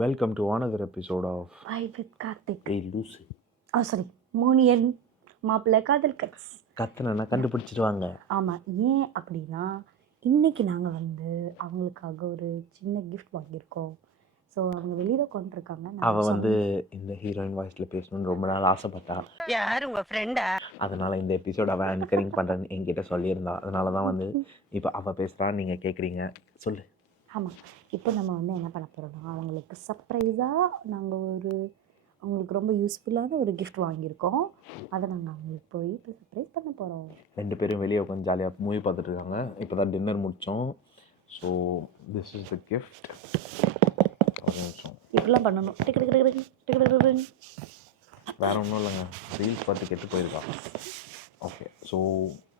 Welcome to another episode of Vibe with Karthik. Hey Lucy. Sorry, மூனியன் மாப்பிள்ளை காதல் cuts. கத்தனை கண்டுபிடிச்சிடுவாங்க. ஆமாம், ஏன் அப்படின்னா இன்றைக்கி நாங்கள் அவங்களுக்காக ஒரு சின்ன கிஃப்ட் வாங்கியிருக்கோம். ஸோ அவங்க வெளியில் கொண்டிருக்காங்க. அவள் இந்த ஹீரோயின் வாய்ஸில் பேசணும்னு ரொம்ப நாள் ஆசைப்பட்டா. யார் உங்கள் ஃப்ரெண்டா? அதனால் இந்த எபிசோட் அவள் ஆங்கரிங் பண்ணுறேன்னு என்கிட்ட சொல்லியிருந்தா. அதனால தான் இப்போ அவள் பேசுகிறான்னு நீங்கள் கேட்குறீங்க. சொல்லு. ஆமாம், இப்போ நம்ம என்ன பண்ண போகிறோம்னா அவங்களுக்கு சர்ப்ரைஸாக நாங்கள் அவங்களுக்கு ரொம்ப யூஸ்ஃபுல்லான ஒரு கிஃப்ட் வாங்கியிருக்கோம். அதை நாங்கள் அவங்களுக்கு போய் இப்போ சர்ப்ரைஸ் பண்ண போகிறோம். 2 பேரும் வெளியே உட்காந்து ஜாலியாக மூவி பார்த்துட்டு இருக்காங்க. இப்போ தான் டின்னர் முடித்தோம். So this is the gift. ஒரு நிமிஷம் இப்படிலாம் பண்ணணும். வேறு ஒன்றும் இல்லைங்க, ரீல்ஸ் பார்த்து கெட்டு போயிருக்காங்க. ஓகே, ஸோ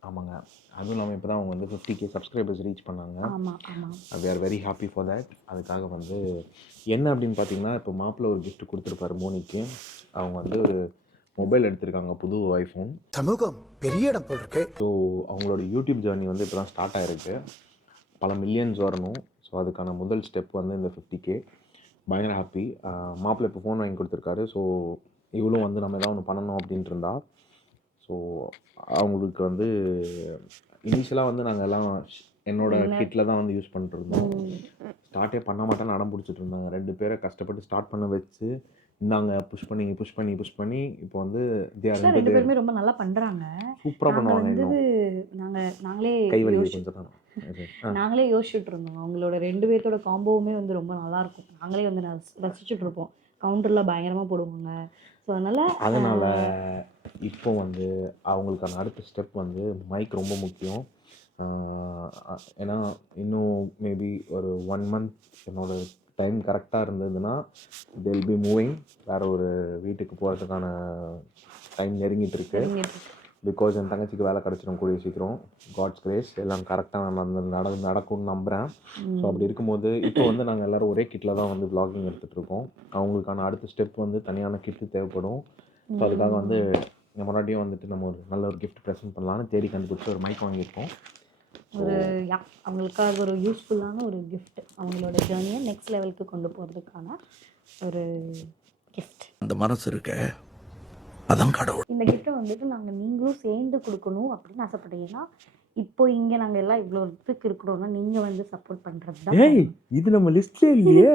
ஆமாங்க, அதுவும் இல்லாமல் இப்போ தான் அவங்க 50K சப்ஸ்கிரைபர்ஸ் ரீச் பண்ணாங்க. ஆமாம் ஆமாம், we are very happy for that. அதுக்காக என்ன அப்படின்னு பார்த்தீங்கன்னா, இப்போ மாப்பிள்ளை ஒரு கிஃப்ட் கொடுத்துருப்பாரு மோனிக்கு. அவங்க ஒரு மொபைல் எடுத்திருக்காங்க, புது ஐஃபோன். சமூகம் பெரிய இடம் போல் இருக்கு. ஸோ அவங்களோட யூடியூப் ஜேர்னி இப்போ தான் ஸ்டார்ட் ஆகிருக்கு. பல மில்லியன்ஸ் வரணும். ஸோ அதுக்கான முதல் ஸ்டெப் இந்த 50K. பயங்கர ஹாப்பி. மாப்பிள்ளை இப்போ ஃபோன் வாங்கி கொடுத்துருக்காரு. ஸோ இவ்வளோ நம்ம எதாவது ஒன்று பண்ணணும் அப்படின்ட்டு இருந்தா. ஸோ அவங்களுக்கு இனிஷியலாக நாங்கள் எல்லாம் என்னோடய கிட்டில் தான் யூஸ் பண்ணிட்டு இருந்தோம். ஸ்டார்ட்டே பண்ண மாட்டேன்னு அடம் பிடிச்சிட்டு இருந்தாங்க. 2 பேரை கஷ்டப்பட்டு ஸ்டார்ட் பண்ண வச்சு இந்தாங்க புஷ் பண்ணி இப்போ ரெண்டு பேருமே ரொம்ப நல்லா பண்ணுறாங்க. சூப்பராக பண்ணுவாங்க. நாங்களே யோசிச்சுட்டு இருந்தோம். அவங்களோட 2 பேர்த்தோட காம்போவுமே ரொம்ப நல்லாயிருக்கும். நாங்களே ரசிச்சுட்டு இருப்போம். கவுண்டரில் பயங்கரமாக போடுவாங்க. ஸோ அதனால் இப்போ அவங்களுக்கான அடுத்த ஸ்டெப் மைக் ரொம்ப முக்கியம். ஏன்னா இன்னும் மேபி ஒரு 1 month என்னோட டைம் கரெக்டாக இருந்ததுன்னா they will be மூவிங். வேறு ஒரு வீட்டுக்கு போகிறதுக்கான டைம் நெருங்கிட்டு இருக்கு. பிகாஸ் என் தங்கச்சிக்கு வேலை கிடச்சிடும் கூடிய சீக்கிரம். காட்ஸ் கிரேஸ் எல்லாம் கரெக்டாக நடக்கும்னு நம்புகிறேன். ஸோ அப்படி இருக்கும்போது இப்போ நாங்கள் எல்லோரும் ஒரே கிட்டில் தான் vlogging எடுத்துகிட்டு இருக்கோம். அவங்களுக்கான அடுத்த ஸ்டெப் தனியான கிட்டு தேவைப்படும். ஸோ அதுக்காக முன்னாடியும் நம்ம ஒரு நல்ல ஒரு கிஃப்ட் ப்ரெசென்ட் பண்ணலான்னு தேடி கண்டுபிடிச்சி ஒரு மைக் வாங்கியிருக்கோம். அவங்களுக்காக ஒரு யூஸ்ஃபுல்லான ஒரு கிஃப்ட், அவங்களோட ஜேர்னியை நெக்ஸ்ட் லெவலுக்கு கொண்டு போகிறதுக்கான ஒரு கிஃப்ட். அந்த மனசு இருக்க அதான் கடவுள். இந்த கிஃப்ட்டை நாங்கள் நீங்களும் சேர்ந்து கொடுக்கணும் அப்படின்னு ஆசைப்பட்டேன். ஏன்னா இப்போ இங்கே நாங்கள் எல்லாம் இவ்வளோ இதுக்கு இருக்கிறோம்னா நீங்கள் சப்போர்ட் பண்ணுறது தான். இது நம்ம லிஸ்ட்லே இல்லையே.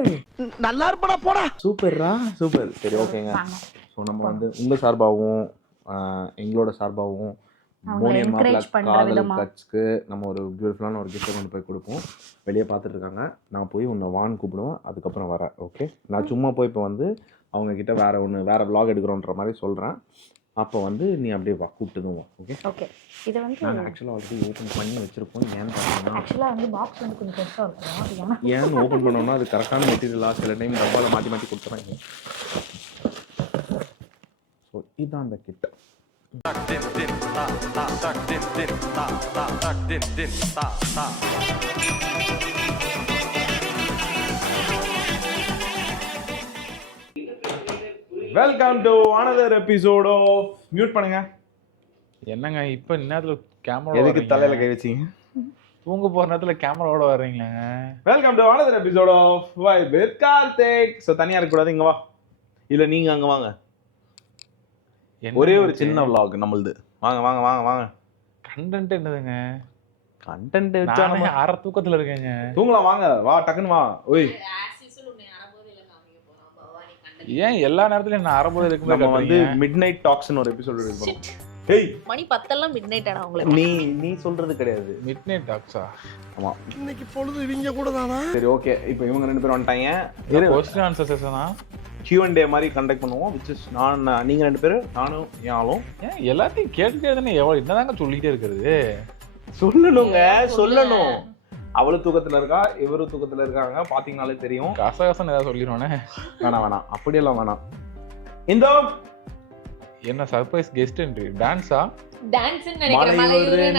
நல்லா இருப்படா போடா. சூப்பர்ரா, சூப்பர். சரி, ஓகேங்க. ஸோ நம்ம உங்கள் சார்பாகவும் எங்களோட சார்பாகவும் மோனியன் மாப்பிள்ளை காதல் கட்ஸ்க்கு நம்ம ஒரு பியூட்டிஃபுல்லான ஒரு கிஃப்ட்டை கொண்டு போய் கொடுப்போம். வெளியே பார்த்துட்டு இருக்காங்க. நான் போய் உன்னை வான்னு கூப்பிடுவேன், அதுக்கப்புறம் வரேன். ஓகே, நான் சும்மா போய் இப்போ அவங்கக்கிட்ட வேறு vlog எடுக்கிறோன்ற மாதிரி சொல்கிறேன். அப்போ நீ அப்படியே வா, கூப்பிட்டுதும் வா. Okay okay. இதை நாங்கள் ஆக்சுவலாக ஆல்ரெடி ஓப்பன் பண்ணி வச்சுருக்கோம். ஏன்னு பார்த்தீங்கன்னா ஆக்சுவலாக பாக்ஸ் கொஞ்சம் பெருசாக இருக்கும். ஏன்னு ஓப்பன் பண்ணோம்னா அது கரெக்டான மெட்டீரியலாக சில டைம் டப்பாவில் மாற்றி கொடுத்துறாங்க. ஸோ இதுதான் அந்த கிட்ட. Welcome to another episode of mute பண்ணுங்க. என்னங்க இப்போ நேரத்துல கேமரா எதுக்கு தலையில கை வச்சீங்க? தூங்க போற நேரத்துல கேமராவோட வர்றீங்களா? Welcome to another episode of Vibe with Karthik. So தனியாக இருக்கக்கூடாது, இங்கே வா. இல்லை நீங்கள் அங்கே வாங்க. ஒரே ஒரு சின்ன vlog நம்மளுது. வாங்க வாங்க வாங்க வாங்க. கண்டென்ட் என்னதுங்க? கண்டென்ட் நானே அரை தூக்கத்துல இருக்கேங்க. தூங்கலாம், வாங்க வா, டக்குன்னு வா. ஓய், ஏன் எல்லா நேரத்துலயும் நான் அரைபோது இருக்கு? நம்ம மிட் நைட் டாக்ஸ்னு ஒரு எபிசோட் எடுப்போம். ஹேய், மணி 10 எல்லாம் மிட் நைட் ஆனா உங்களுக்கு நீ சொல்றது கிடையாது. Mid night டாக்ஸா? ஆமா, இன்னைக்கு பொழுது இவங்க கூட தானா? சரி, ஓகே. இப்போ இவங்க 2 பேரும் வந்துட்டாங்க. क्वेश्चन ஆன்சர் செஷனா Q&A மாதிரி கண்டக்ட் பண்ணுவோம். which is நீங்க 2 பேரும் நானும் என் ஆளும். ஏன் எல்லாத்தையும் கேட்டுட்டே தானே என்னதாங்க சொல்லிட்டே இருக்கிறது? சொல்லணும். அவளும் தூக்கத்துல இருக்கா, இவரும் தூக்கத்துல இருக்காங்க. பாத்தீங்கன்னாலே தெரியும். கசகசன்னு ஏதாவது சொல்லிடுவானே. வேணாம் அப்படியெல்லாம் வேணாம். இந்த என்ன சர்ப்ரைஸ் கெஸ்ட் என்ட்ரி டான்ஸா? டான்ஸ்னு நினைக்கிறேன்.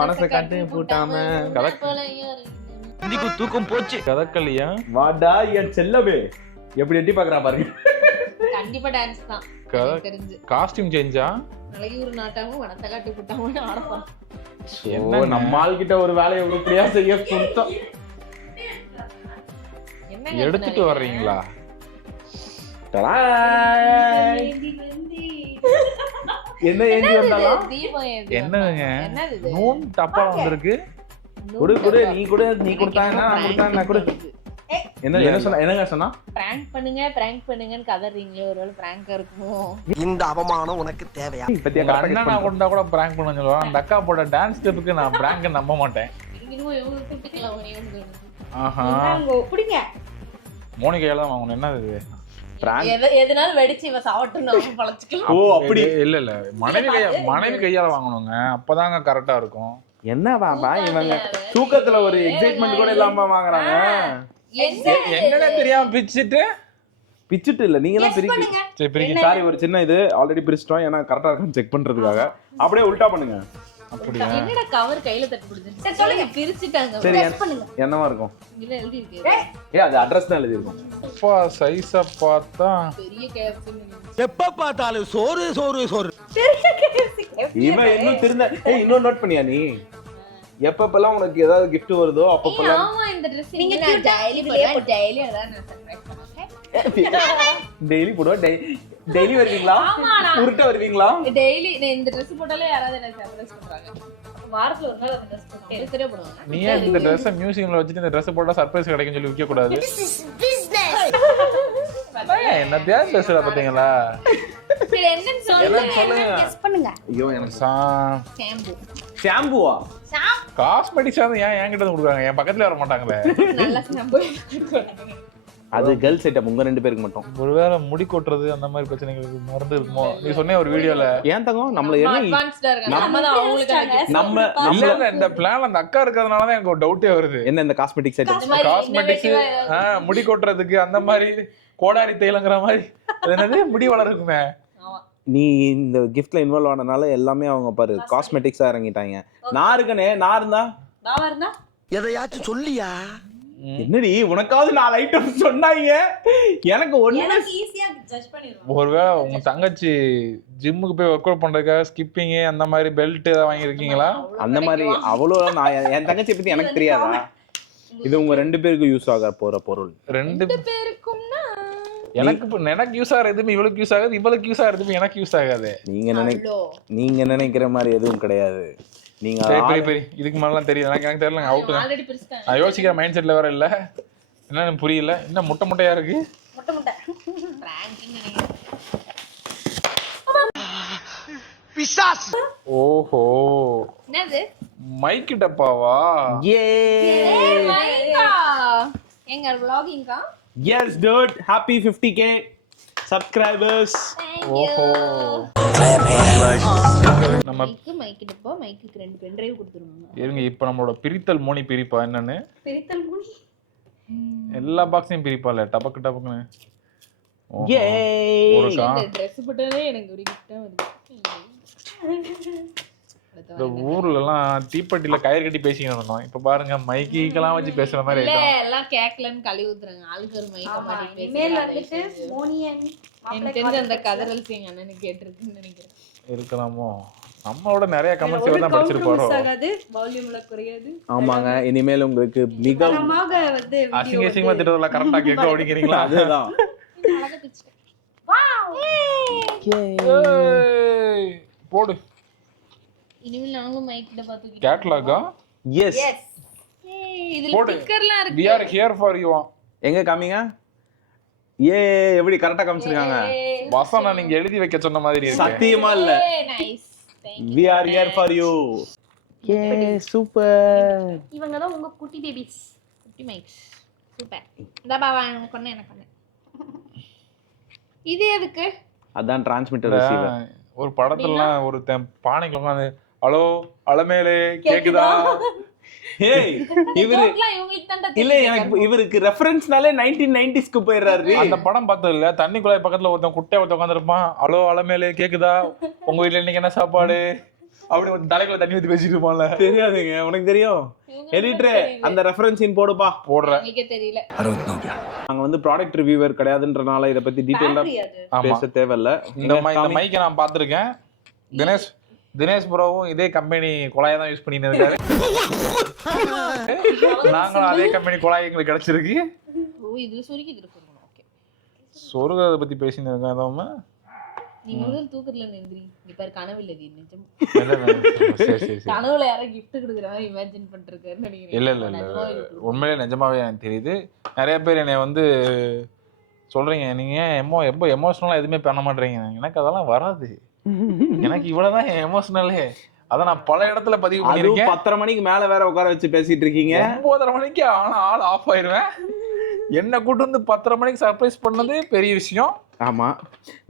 மனசை கட்டி பூட்டாம இன்னைக்கு தூக்கம் போச்சு. கதக்கலியா? வாடா என் செல்லவே. எப்படி எட்டி பாக்குறா பாருங்க. கண்டிப்பா டான்ஸ் தான். தெரிஞ்சு காஸ்டியூம் சேஞ்சா? அழகியூர் நாட்டாவும் வனத்தை காட்டி பூட்டாவும் ஆடப்பா. நம்ம ஆள் கிட்ட ஒரு வேலையை எப்படியா செய்ய கொடுத்தோம். என்ன எடுத்துட்டு வர்றீங்களா? என்ன ஏந்தி வந்தாலும் தீபம் என்னங்க என்னது இது? நூன் டப்பா வந்திருக்கு. குடு நீ கொடுத்தாங்கன்னா நான் கொடுத்தாங்க நான் கொடு. என்ன சொன்னா என்னங்க சொன்னா? பிராங்க் பண்ணுங்கன்னு கதறீங்களே, ஒருவேளை பிராங்கா இருக்குமோ? இந்த அவமானம் உனக்கு தேவையா? பத்தியா உங்க அண்ணன் நான் கொண்டா கூட பிராங்க் பண்ண சொல்லுவான். அந்த அக்கா போட டான்ஸ் ஸ்டெப்புக்கு நான் பிராங்க் நம்ப மாட்டேன். இவங்க கூப்பிட்டுக்கலாம் உனியும். ஆஹா பிடிங்க. மோனிகையால தான் வாங்கணும். என்னது இது? எதனாலும் வெடிச்சு இவ சாவட்டும் நம்ம பழச்சுக்கலாம். ஓ அப்படி இல்ல மனைவி கையால வாங்கணுங்க. அப்பதாங்க கரெக்டா இருக்கும். என்ன பாப்பா இவங்க தூக்கத்துல ஒரு எக்ஸைட்மெண்ட் கூட இல்லாம வாங்குறாங்க. என்னடா தெரியாம பிச்சிட்டு இல்ல நீங்க தான் பிரிக்கி. சரி பிரிக்க. சாரி ஒரு சின்ன இது ஆல்ரெடி பிரிச்சிட்டோம். ஏன்னா கரெக்டா இருக்கான்னு செக் பண்றதுக்காக. அப்படியே உல்டா பண்ணுங்க. அப்படியா? என்னடா கவர் கையில தட்டு பிடிச்சு சொல்லுங்க, பிரிச்சுட்டாங்க. சரி என்னவா இருக்கும்? இதுல எழுதி இருக்கு. அது அட்ரஸ் தான் எழுதி இருக்கும். அப்பா சைஸ பார்த்தா பெரிய கேப்ஸ். எப்ப பார்த்தாலும் சோறு சோறு சோறு. இவன் இன்னும் திருந்த இன்னும் நோட் பண்ணியா நீ? எப்பப்பெல்லாம் உனக்கு ஏதாவது gift வருதோ அப்பப்பெல்லாம் ஆமா இந்த Dress நீங்க டெய்லி அதான் நான் சர்ப்ரைஸ் பண்ணுவேன். டெய்லி போடுவா. டெய்லி வருவீங்களா? உருட்ட வருவீங்களா? டெய்லி இந்த Dress போட்டாலே யாராவது எனக்கு சர்ப்ரைஸ் பண்றாங்க. வாரத்துல ஒரு நாள் அந்த Dress போடுவாங்க. சரியா போடுவாங்க. நீ ஏன் இந்த Dress மியூசியம்ல வச்சிட்டு இந்த Dress போட்டா சர்ப்ரைஸ் கிடைக்கும்னு சொல்லி விக்க கூடாது? என்னத்தையா பேசுற பாத்தீங்களா? சரி என்னன்னு சொல்லுங்க. கெஸ் பண்ணுங்க. ஐயோ எனக்கு ஷாம்பு. ஷாம்புவா? காஸ்மெட்டிக்ஸ் வந்து ஏன் என்கிட்ட வந்து கொடுக்குறாங்க? என் பக்கத்துல வர மாட்டாங்களே. நல்ல ஷாம்பு. அது கேர்ள் செட்டப் உங்க ரெண்டு பேருக்கு மட்டும். ஒருவேளை முடி கொட்டுறது அந்த மாதிரி பிரச்சனைகளுக்கு மருந்து இருக்குமோ? நீ சொன்ன ஒரு வீடியோல ஏன் தங்கம் நம்மள என்ன அட்வான்ஸ்டா இருக்காங்க. நம்ம தான் அவங்களுக்கு நம்ம இந்த பிளான் அந்த அக்கா இருக்கிறதுனால தான் எனக்கு ஒரு டவுட்டே வருது. என்ன இந்த காஸ்மெட்டிக் செட்டப்? காஸ்மெட்டிக்ஸ் முடி கொட்டுறதுக்கு அந்த மாதிரி கோடாரி தைலங்கிற மாதிரி அது என்னது முடி வளருக்குமே. நீ இந்த கிஃப்ட்ல இன்வால்வ் ஆனனால எல்லாமே அவங்க பாரு காஸ்மெட்டிக்ஸா இறங்கிட்டாங்க. நான் இருக்கனே நான் இருந்தா எதையாச்சும் சொல்லியா? என்னடி உனக்காவது 4 ஐட்டம் சொன்னாங்க. எனக்கு ஒண்ணு ஈஸியா ஜட்ஜ் பண்ணிடுவாங்க. ஒருவேளை உங்க தங்கச்சி ஜிம்முக்கு போய் ஒர்க் அவுட் பண்றதுக்காக ஸ்கிப்பிங் அந்த மாதிரி பெல்ட் ஏதாவது வாங்கியிருக்கீங்களா? அந்த மாதிரி அவ்வளோ நான் என் தங்கச்சி பத்தி எனக்கு தெரியாதா? இது உங்க ரெண்டு பேருக்கு யூஸ் ஆக போற பொருள். ரெண்டு பேருக்கும்னா எனக்கு யூஸ் ஆகுற எதுவுமே இவளுக்கு யூஸ் ஆகாது, இவளுக்கு யூஸ் ஆகுற எதுவுமே எனக்கு யூஸ் ஆகாது. நீங்க நினைக்கிற மாதிரி எதுவும் கிடையாது. நீங்க பெரிய இதுக்கு மேலாம் தெரியும். எனக்கு தெரியல. அவுட் தான். நான் யோசிக்கிற மைண்ட் செட்ல வேற இல்ல. என்னன்னு புரியல. என்ன முட்டையா இருக்கு? முட்டை பிராங்கிங் நினைக்கிறேன். பிசாஸ். ஓஹோ என்னது? மைக் டப்பாவா? மைக்கா எங்க vlogging-கா? Yes dude, happy 50k subscribers. ஓஹோ நம்ம மைக் டப்பா மைக்குக்கு 2 பென் டிரைவ் கொடுத்துருவாங்க. இருங்க இப்ப நம்மளோட பிரித்தல் மோனி பிரிப்பா என்னன்னு? பெரித்தல் முனி எல்லா பாக்ஸையும் பிரிப்பால டபக்கு டபக்குன்னு. ஒரு இந்த Dress போட்டாலே எனக்கு ஒரு கிஃப்ட்டா வருது. இந்த ஊர்ல எல்லாம் தீப்பெட்டில கயிறு கட்டி பேசிக்கிட்டு இருந்தோம். இப்ப பாருங்க மைக்கெல்லாம் வச்சு பேசுற மாதிரி இல்ல ஆயிடும். எல்லாம் கேக்கலன்னு கழுவி ஊத்துறாங்க. ஆளுக்கு ஒரு மைக்க மாட்டி இமெயில் வந்துட்டு மோனியன் எனக்கு தெரிஞ்ச அந்த கதறல் சிங் அண்ணனுக்கு கேட்டிருக்குன்னு நினைக்கிறேன். இருக்கலாமோ? நம்மளோட நிறைய கமெண்ட்ஸ் தான் படிச்சிருப்பாரோ. ஆகாது, வால்யூம்ல குறையாது. ஆமாங்க இனிமேல் உங்களுக்கு மிக வந்து அசிங்கமா திட்டறதெல்லாம் கரெக்ட்டா கேட்க ஓடிக்கிறீங்களா? அதுதான். அழகா பிச்சிட்டேன். வாவ்! ஏய் போடு. இனிமே நாங்களும் மைக் டப்பா தூக்கி கேட்டலாகா? எஸ் இதுல போடு. ஸ்டிக்கர்லாம் இருக்கு. We are here for you. எங்க காமிங்க. எப்படி கரெக்ட்டா காமிச்சிருக்காங்க. வசனா நீங்க எழுதி வைக்க சொன்ன மாதிரி இருக்கு. சத்தியமா இல்ல. Nice. We are here for you. Super. இவங்க தான் உங்க குட்டி பேபிஸ். குட்டி மைக்ஸ். சூப்பர். இந்த பாவா எனக்கு ஒண்ணு எனக்கு ஒண்ணு. இது எதுக்கு? அதான் டிரான்ஸ்மிட்டர் ரிசீவர். ஒரு படத்துல ஒரு பானைக்குள்ள உட்கார்ந்து ஹலோ அலமேலே கேக்குதா? ஏய் இவரு இல்ல எனக்கு இவருக்கு ரெஃபரன்ஸ்னாலே 1990ஸ்க்கு போயிடுறாரு. அந்த படம் பார்த்தது இல்ல. தண்ணி குழாய் பக்கத்துல ஒருத்தன் குட்டை ஒருத்தன் உட்கார்ந்திருப்பான். ஹலோ அலமேலே கேக்குதா? உங்க வீட்ல இன்னைக்கு என்ன சாப்பாடு? அப்படி ஒரு தலைக்குள்ள தண்ணி ஊத்தி பேசிட்டு இருப்பான்ல. தெரியாதுங்க உனக்கு தெரியும். எடிட்டர் அந்த ரெஃபரன்ஸ் சீன் போடுப்பா. போடுறேன். எனக்கு தெரியல. நாங்க வந்து ப்ராடக்ட் ரிவ்யூவர் கிடையாதுன்றனால இத பத்தி டீடைலா பேச தேவையில்ல. இந்த மைக்க நான் பாத்துர்க்கேன். தினேஷ் தினேஷ் ப்ரோவும் இதே கம்பெனி குழாயை தான் யூஸ் பண்ணிட்டு இருக்காரு. நாங்களும் அதே கம்பெனி குழாய் எங்களுக்கு கிடைச்சிருக்கு. இதுல சுருக்கி இருக்கணும். ஓகே, சொருகத்தை பத்தி பேசிட்டு இருக்காதாம. நீ முதல் தூக்கத்துல நின்றி நீ பாரு கனவு இல்ல இது நிஜம். சரி. கனவுல யாரோ கிஃப்ட் கொடுக்குற மாதிரி இமேஜின் பண்ணிருக்காருன்னு நினைக்கிறேன். இல்ல உண்மையிலே நிஜமாவே எனக்கு தெரியுது. நிறைய பேர் என்னை வந்து சொல்றீங்க நீங்க ரொம்ப எமோஷனலா எதுவுமே பண்ண மாட்டீங்க. எனக்கு அதெல்லாம் வராது. எனக்கு இவ்வளவுதான் எமோஷனலே. அத நான் பல இடத்துல பதிவு பண்ணிருக்கேன். 10:30 மணிக்கு மேல வேற உட்கார வச்சு பேசிட்டு இருக்கீங்க. 9:30 மணிக்கு ஆள் ஆஃப் ஆயிருவேன். என்ன கூட்டு வந்து 10:30 மணிக்கு சர்ப்ரைஸ் பண்ணது பெரிய விஷயம். ஆமா,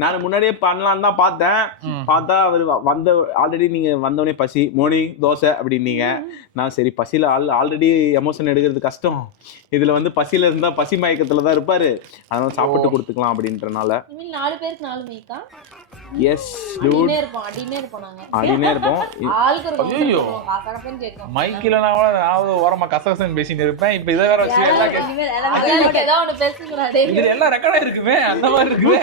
நான் முன்னாடியே பண்ணலான்னு தான் பார்த்தேன். பார்த்தா அவர் ஆல்ரெடி நீங்க வந்தோடனே பசி மோனி தோசை அப்படின்னீங்க. நான் சரி பசியில ஆல்ரெடி எமோஷன் எடுக்கிறது கஷ்டம், இதுல வந்து பசியில இருந்தா பசி மயக்கத்துல தான் இருப்பாரு, அதனால சாப்பிட்டு கொடுத்துக்கலாம் அப்படின்றனால. 4 பேருக்கு 4 மைக்கா. எஸ் டூட், அடினே இருப்போம் நாங்க. அடினே இருப்போம். ஆளுக்கு ஒரு ஐயோ காசகப்பன் கேக்குறோம். மைக்கில நான் ஓரமா கசகசன்னு பேசிட்டு இருப்பேன். இப்போ இத வேற வச்சு எல்லாம் ஏதோ ஒன்னு பேசுங்கடா டேய். இது எல்லாம் ரெக்கார்ட் ஆயிருக்குமே, அந்த மாதிரி இருக்குமே.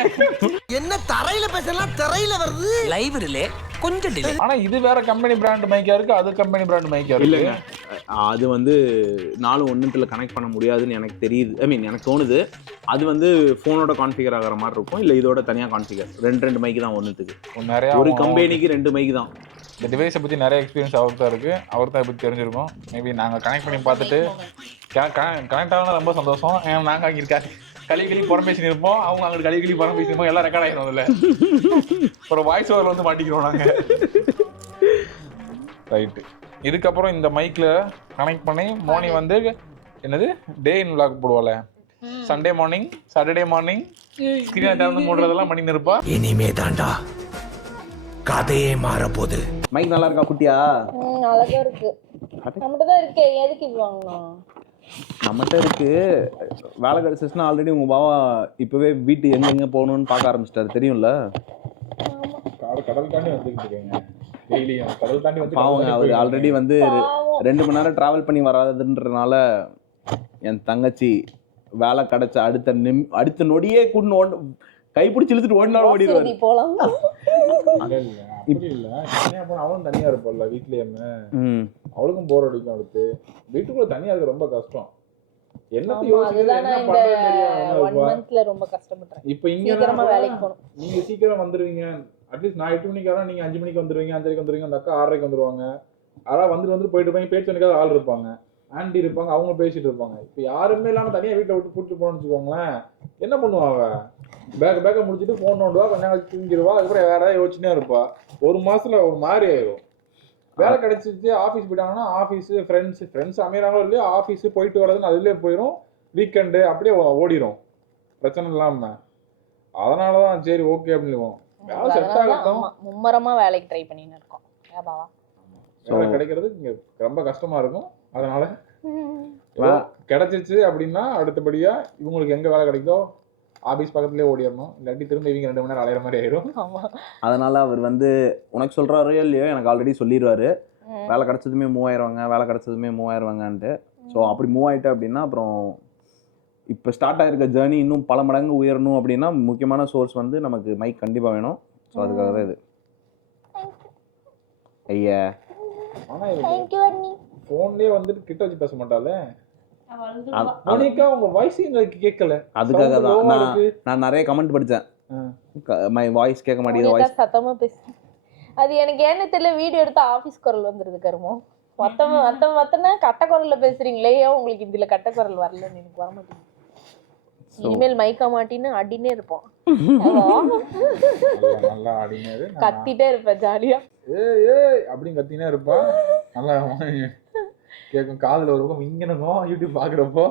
என்ன தரையில பேசலாம், தரையில வருது லைவ் ரிலே கொஞ்சம் டிலே. ஆனா இது வேற கம்பெனி பிராண்ட் மைக்கா இருக்கு, அது கம்பெனி பிராண்ட் மைக்கா இருக்கு. இல்லைங்க, அது வந்து 4 ஒன்றுத்துல கனெக்ட் பண்ண முடியாதுன்னு எனக்கு தெரியுது. ஐ மீன் எனக்கு தோணுது. அது வந்து ஃபோனோட கான்ஃபிகர் ஆகிற மாதிரி இருக்கும், இல்லை இதோட தனியாக கான்ஃபிகர். 2 மைக்கு தான் ஒன்றுத்துக்கு. ஒரு கம்பெனிக்கு 2 மைக்கு தான். இந்த டிவைஸை பற்றி நிறைய எக்ஸ்பீரியன்ஸ் அவர் தான் இருக்குது. அவர் தான் பற்றி தெரிஞ்சிருக்கும். மேபி நாங்கள் கனெக்ட் பண்ணி பார்த்துட்டு கனெக்ட் ஆகலாம் ரொம்ப சந்தோஷம். ஏன்னா நாங்கள் அங்கே இருக்கா கழுவி புறம் பேசி இருப்போம், அவங்க அங்கே கழுவி புறம் பேசி இருப்போம், எல்லாம் ரெக்கார்ட் ஆகிடும். அதில் ஒரு வாய்ஸ் ஓவரில் வந்து மாட்டிக்கிறோம் நாங்கள். ரைட்டு, இதுக்கப்புறம் இந்த மைக்கில் கனெக்ட் பண்ணி மோனி வந்து என்னது டே இன் விளாக் போடுவாள். சண்டே மார்னிங், சாட்டர்டே மார்னிங் ஸ்கிரீனை திறந்து மூடுறதெல்லாம் பண்ணின்னு இருப்பா. இனிமே தாண்டா கதையே மாற போகுது. மைக் நல்லா இருக்கா குட்டியா? அழகா இருக்கு. நம்மகிட்ட தான் இருக்கே, எதுக்கு இது வாங்கணும்? நம்மகிட்ட இருக்கு. வேலை கிடைச்சிச்சுன்னா ஆல்ரெடி உங்க பாவா இப்பவே வீட்டு எங்கெங்க போகணும்னு பார்க்க ஆரம்பிச்சிட்டாரு, தெரியும்ல. கடல் தாண்டி வந்துட்டு இருக்கேங்க, டெய்லியும் கடல் தாண்டி வந்து. பாவங்க, அவர் ஆல்ரெடி வந்து 2 மணி நேரம் டிராவல் பண்ணி வராதுன்றதுனால என் தங்கச்சி வேலை கிடைச்ச அடுத்த நொடியே கூட்டு கைப்பிடிச்சு இழுத்துட்டு ஓடினாலும் ஓடிடுவாரு. போலாம். அப்படி இல்ல, தனியா போனா அவளும் தனியா இருப்பாள்ல வீட்லயே. அவளுக்கும் போர் அடிக்கும். அடுத்து வீட்டுக்குள்ள தனியா இருக்க ரொம்ப கஷ்டம். என்னத்தை ரொம்ப கஷ்டப்பட்டேன். இப்ப இங்க வேலைக்கு போகணும். நீங்க சீக்கிரம் வந்துருவீங்க. அட்லீஸ்ட் நான் 8 மணிக்கு வரேன், நீங்க 5 மணிக்கு வந்துருவீங்க, 5:30க்கு வந்துருவீங்க. அந்த அக்கா 6:30க்கு வந்துருவாங்க. அதான் வந்துட்டு போயிட்டு இருப்பாங்க. பேச்சு எனக்கு ஆள் இருப்பாங்க, ஆண்டி இருப்பாங்க, அவங்க பேசிட்டு இருப்பாங்க. இப்ப யாருமே இல்லாம தனியா வீட்டை விட்டு கூட்டிட்டு போனோம்னு வச்சுக்கோங்களேன், என்ன பண்ணுவா அவ? பேக்க முடிச்சுட்டு போன் நோண்டுவா, கொஞ்ச நேரம் தூங்கிடுவா, அதுக்கப்புறம் வேற ஏதாவது யோசிச்சுனே இருப்பா. 1 மாசத்துல ஒரு மாதிரி ஆயிரும். வேலை கிடைச்சிச்சு, ஆஃபீஸ் போயிட்டாங்கன்னா ஆஃபீஸ் ஃப்ரெண்ட்ஸ் அமைகிறாங்களோ இல்லையோ ஆஃபீஸ் போயிட்டு வர்றதுன்னு அதுலேயே போயிடும். வீக்கெண்டு அப்படியே ஓடிடும், பிரச்சனை இல்லாம. அதனாலதான் சரி ஓகே அப்படின்னுவோம். வேலை செட் ஆகட்டும். மும்மரமா வேலைக்கு ட்ரை பண்ணின்னு இருக்கோம். வேலை கிடைக்கிறது இங்க ரொம்ப கஷ்டமா இருக்கும். அதனால கிடைச்சிச்சு அப்படின்னா அடுத்தபடியா இவங்களுக்கு எங்க வேலை கிடைக்குதோ ஆபீஸ் பக்கத்துலயே ஓடிடணும். இல்லாட்டி திரும்ப இவங்க 2 மணி நேரம் அலையிற மாதிரி ஆயிரும். அதனால அவர் வந்து உனக்கு சொல்றாரோ இல்லையோ, எனக்கு ஆல்ரெடி சொல்லிடுவாரு, வேலை கிடைச்சதுமே மூவ் ஆயிடுவாங்க, வேலை கிடைச்சதுமே மூவ் ஆயிடுவாங்கன்ட்டு. ஸோ அப்படி மூவ் ஆயிட்டு அப்படின்னா அப்புறம் இப்போ ஸ்டார்ட் ஆகிருக்க ஜேர்னி இன்னும் பல மடங்கு உயரணும் அப்படின்னா முக்கியமான சோர்ஸ் வந்து நமக்கு மைக் கண்டிப்பாக வேணும். ஸோ அதுக்காக தான் இது. ஐயா போன்லயே வந்துட்டு கிட்ட வச்சு பேச மாட்டாளே மோனிகா, உங்க வாய்ஸ் எங்களுக்கு கேட்கல. அதுக்காக தான் நான் நிறைய கமெண்ட் படித்தேன், மை வாய்ஸ் கேட்க மாட்டேங்குது, வாய்ஸ் சத்தமா பேசு. அது எனக்கு ஏன்னு தெரியல, வீடியோ எடுத்து ஆபீஸ் குரல் வந்துருது கருமோ. மொத்தமா கட்ட குரல்ல பேசுறீங்களே, உங்களுக்கு இதுல கட்ட குரல் வரலன்னு எனக்கு வர மாட்டேங்குது. இனிமேல் மைக்க மாட்டின்னு அடினே இருப்போம். நல்லா அடினே கத்திட்டே இருப்பேன் ஜாலியா. ஏய் அப்படின்னு கத்தினே இருப்பா. நல்லா கேட்கும், காதுல ஒரு பக்கம் இங்கனக்கும். யூடியூப் பாக்குறப்போ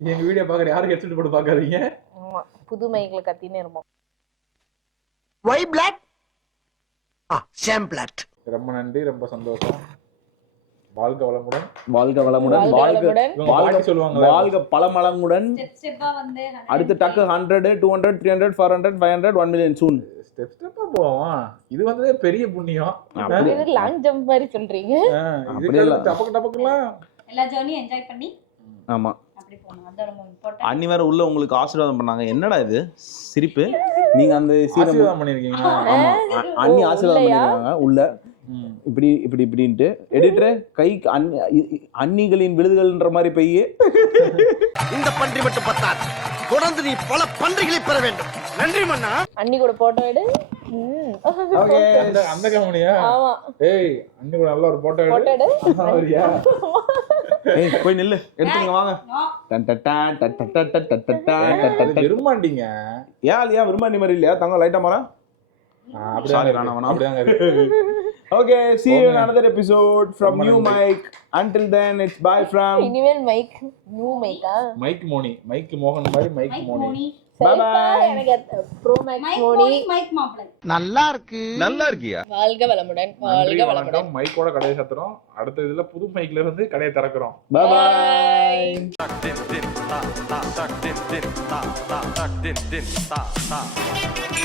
எங்க வீடியோ பாக்குற யாரும் ஹெட்செட் போட்டு பாக்காதீங்க. ஆமா, புது மைக்ல கத்தினே இருப்போம். வை பிளாக் சேம் பிளாக். ரொம்ப நன்றி, ரொம்ப சந்தோஷம். வாழ்க வளமுடன். வாழ்க வளமுடன். வாழ்க சொல்லுவாங்க, வாழ்க பலமளமுடன். அடுத்து டக்கு 100, 200, 300, 400, 500, 1 million soon. ஸ்டெப் ஸ்டெப்பா போவோம். இது வந்து பெரிய புண்ணியம். இது லாங் ஜம்ப் மாதிரி சொல்றீங்க. இது டபக்குலாம் எல்லா ஜர்னியும் என்ஜாய் பண்ணி ஆமா அப்படி போணும். அத ரொம்ப இம்பார்ட்டன்ட். அன்னி வேற உள்ள உங்களுக்கு ஆசீர்வாதம் பண்ணாங்க. என்னடா இது சிரிப்பு? நீங்க அந்த சீரம் ஆசீர்வாதம் பண்ணிருக்கீங்க. ஆமா அண்ணி ஆசீர்வாதம் உள்ளயா? பண்ணிருக்காங்க உள்ள ம். இப்படின்ட்டு எடிட்டர் கைக்கு அன்னிகளின் விழுதுகள்ன்ற மாதிரி பையே. இந்த பன்றி மட்டும் பத்தாது, தொடர்ந்து நீ பல பன்றிகளை பெற வேண்டும். நன்றி மன்னா. அண்ணி கூட போட்டோ எடு. ஓகே அந்த கம்பெனியா? ஆமா ஏய் அண்ணி கூட நல்ல ஒரு போட்டோ போட்டோ எடு. எடு. சரியா? ஏய் போய் நில்லு, எடுத்துங்க வாங்க. டன் டன் டன் டன் டன் டன் டன் டன் டன் டன் டன் டன். விரும்பாண்டீங்க. ஏன் விரும்பாண்டி மாதிரி இல்லையா? தங்க லைட்டா மாறா. அப்படியே Sorry, இருக்கு. வேணாம். அப்படியே இருக்கு. Okay, see you in another episode from New Mike. Until then, it's bye from. இனிமேல் மைக் நியூ மைக்கா? மைக் மோனி, மைக் மோகன் மாதிரி மைக் மைக் மோனி. மோனி, சரிப்பா, எனக்கு bro maths mic Moni. Moni, mic மாப்பிளை. நல்லா இருக்கு. வாழ்க வளமுடன், நன்றி வாழ்க வளமுடன். வணக்கம். மைக்கோட கடையை சத்துறோம். அடுத்த இதுல புது மைக்ல இருந்து கடையை திறக்கிறோம். Bye bye. Bye.